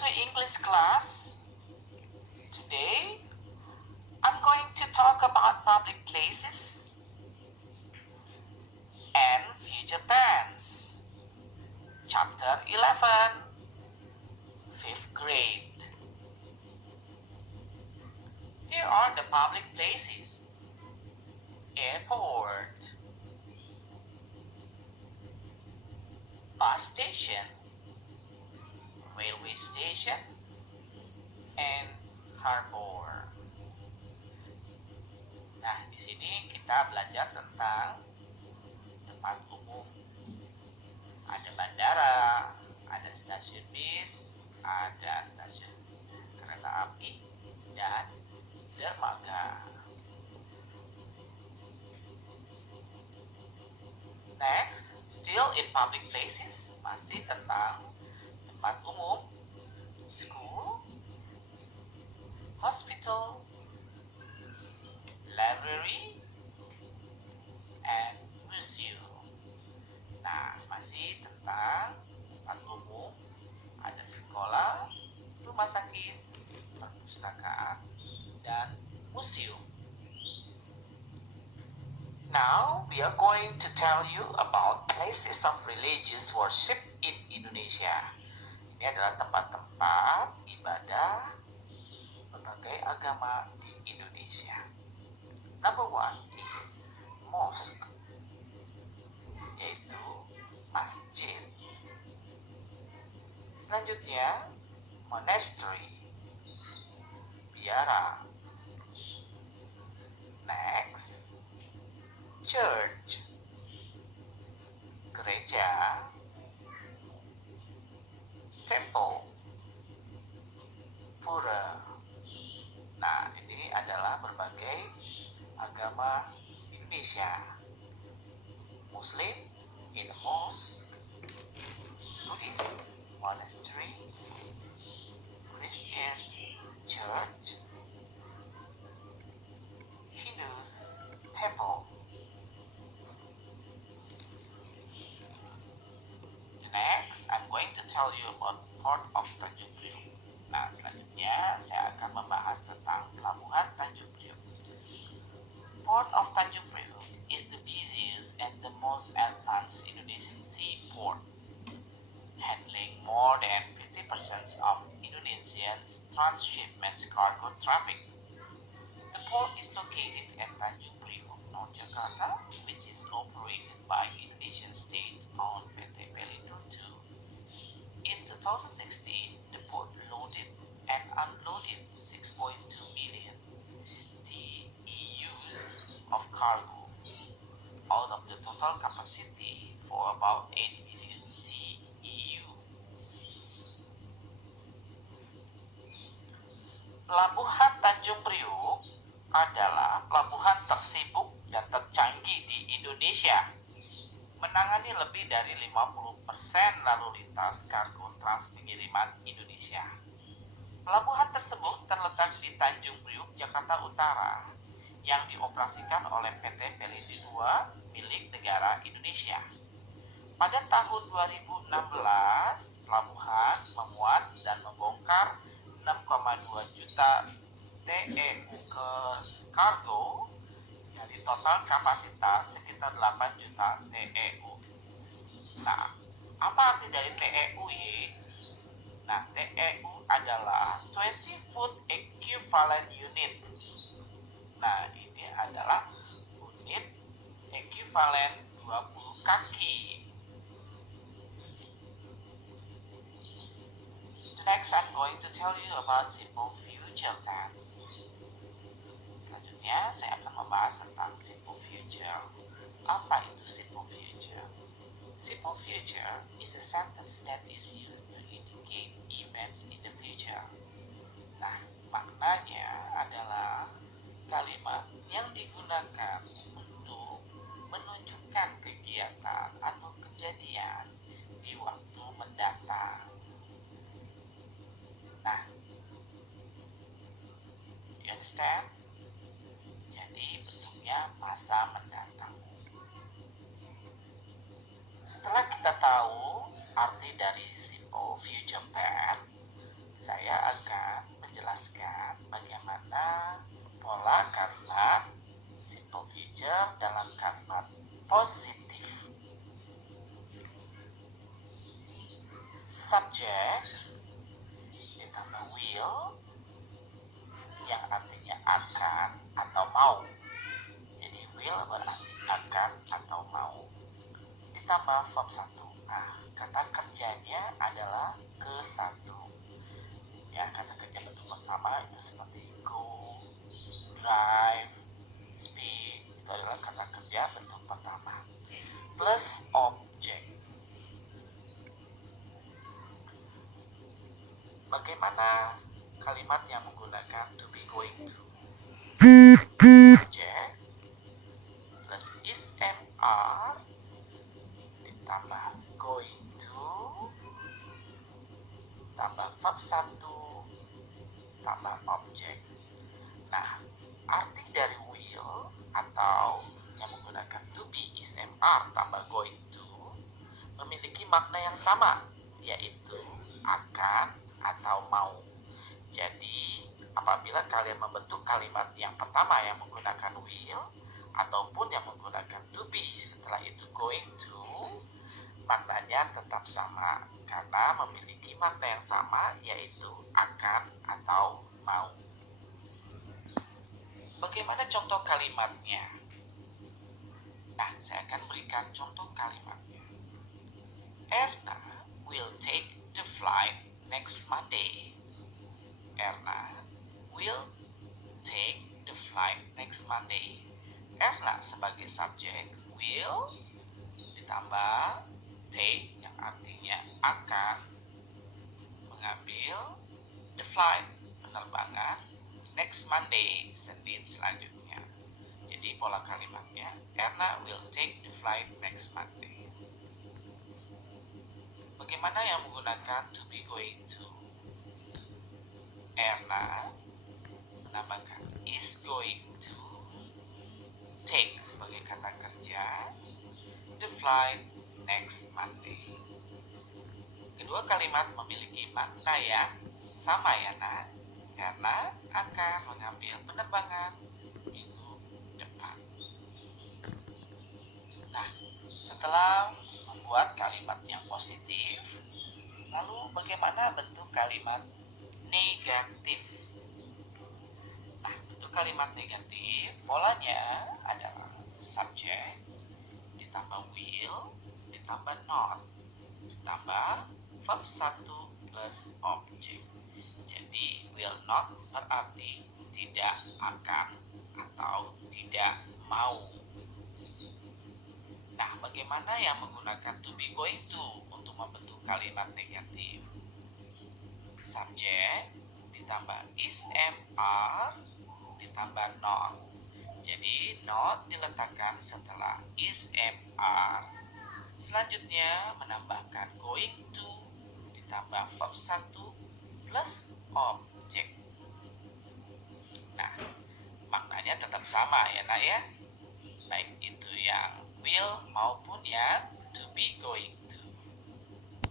to English class. Today, I'm going to talk about public places and future tense. Chapter 11, 5th grade. Here are the public places. Airport, bus station, railway station, and harbor. Nah, di sini kita belajar tentang tempat umum. Ada bandara, ada stasiun bis, ada stasiun kereta api, dan dermaga. Next, still in public places, masih tentang tempat umum, school, hospital, library, and museum. Nah, masih tentang tempat umum, ada sekolah, rumah sakit, perpustakaan, dan museum. Now, we are going to tell you about places of religious worship in Indonesia. Ini adalah tempat-tempat ibadah berbagai agama di Indonesia. Number one is mosque, yaitu masjid. Selanjutnya, monastery, biara. Next, church, gereja. Temple, pura. Nah, ini adalah berbagai agama Indonesia. Muslim in a mosque, Buddhist monastery, Christian church, Hindus temple. Next, I'm going to tell you about Port of Tanjung Priok. Nah, selanjutnya saya akan membahas tentang Pelabuhan Tanjung Priok. Port of Tanjung Priok is the busiest and the most advanced Indonesian seaport, handling more than 50% of Indonesia's transshipment cargo traffic. The port is located at Tanjung Priok, North Jakarta, which is operated by Indonesian state-owned PT Pelindo II. In 2016, the port loaded and unloaded 6.2 million TEUs of cargo, out of the total capacity for about 8 million TEUs. Pelabuhan Tanjung Priok adalah pelabuhan tersibuk dan tercanggih di Indonesia, menangani lebih dari 50% lalu lintas kargo transpengiriman Indonesia. Pelabuhan tersebut terletak di Tanjung Priok, Jakarta Utara, yang dioperasikan oleh PT Pelindo II milik negara Indonesia. Pada tahun 2016, pelabuhan memuat dan membongkar 6,2 juta TEU ke kargo dari total kapasitas sekitar 8 juta TEU. Nah, apa arti dari TEU ya? Nah, TEU adalah 20 foot equivalent unit. Nah, ini adalah unit equivalent 20 kaki. Next, I'm going to tell you about simple future tense. Selanjutnya, saya akan membahas tentang simple future. Apa itu simple future? Simple future is a sentence that is used to indicate events in the future. Nah, maknanya adalah kalimat yang digunakan untuk menunjukkan kegiatan atau kejadian di waktu mendatang. Nah, you understand? Jadi bentuknya masa mendatang. Setelah kita tahu arti dari simple future tense, saya akan menjelaskan bagaimana pola kalimat simple future dalam kalimat positif. Subject ditambah will yang artinya akan atau mau. Jadi will berarti akan atau mau ditambah verb 1. Nah, kata kerjanya adalah ke 1. Ya, kata kerja bentuk pertama itu seperti go, drive, speak, itu adalah kata kerja bentuk pertama. Plus object. Bagaimana kalimat yang menggunakan to be going to? Subject plus is MR ditambah going to tambah verb 1 tambah object. Nah, arti dari will atau yang menggunakan to be is MR tambah going to memiliki makna yang sama, yaitu akan atau mau. Jadi, apabila kalian membentuk kalimat yang pertama yang menggunakan will ataupun yang menggunakan to be setelah itu going to, maknanya tetap sama karena memiliki makna yang sama, yaitu akan atau mau. Bagaimana contoh kalimatnya? Nah, saya akan berikan contoh kalimatnya. Erna will take the flight next Monday. Erna will take the flight next Monday. Erna sebagai subjek, will ditambah take yang artinya akan mengambil the flight penerbangan next Monday, Senin selanjutnya. Jadi pola kalimatnya Erna will take the flight next Monday. Bagaimana yang menggunakan to be going to? Erna menambahkan is going to take sebagai kata kerja the flight next Monday. Kedua kalimat memiliki makna yang sama ya nak, karena akan mengambil penerbangan minggu depan. Nah, setelah membuat kalimat yang positif, lalu bagaimana bentuk kalimat negatif? Nah, bentuk kalimat negatif polanya adalah subject ditambah will ditambah not ditambah verb 1 plus object. Jadi will not berarti tidak akan atau tidak mau. Nah, bagaimana yang menggunakan to be going to untuk membentuk kalimat negatif? Subject ditambah is MR ditambah not. Jadi not diletakkan setelah is MR. Selanjutnya menambahkan going to ditambah verb 1 plus object. Nah, maknanya tetap sama ya nak ya, baik itu yang will maupun yang to be going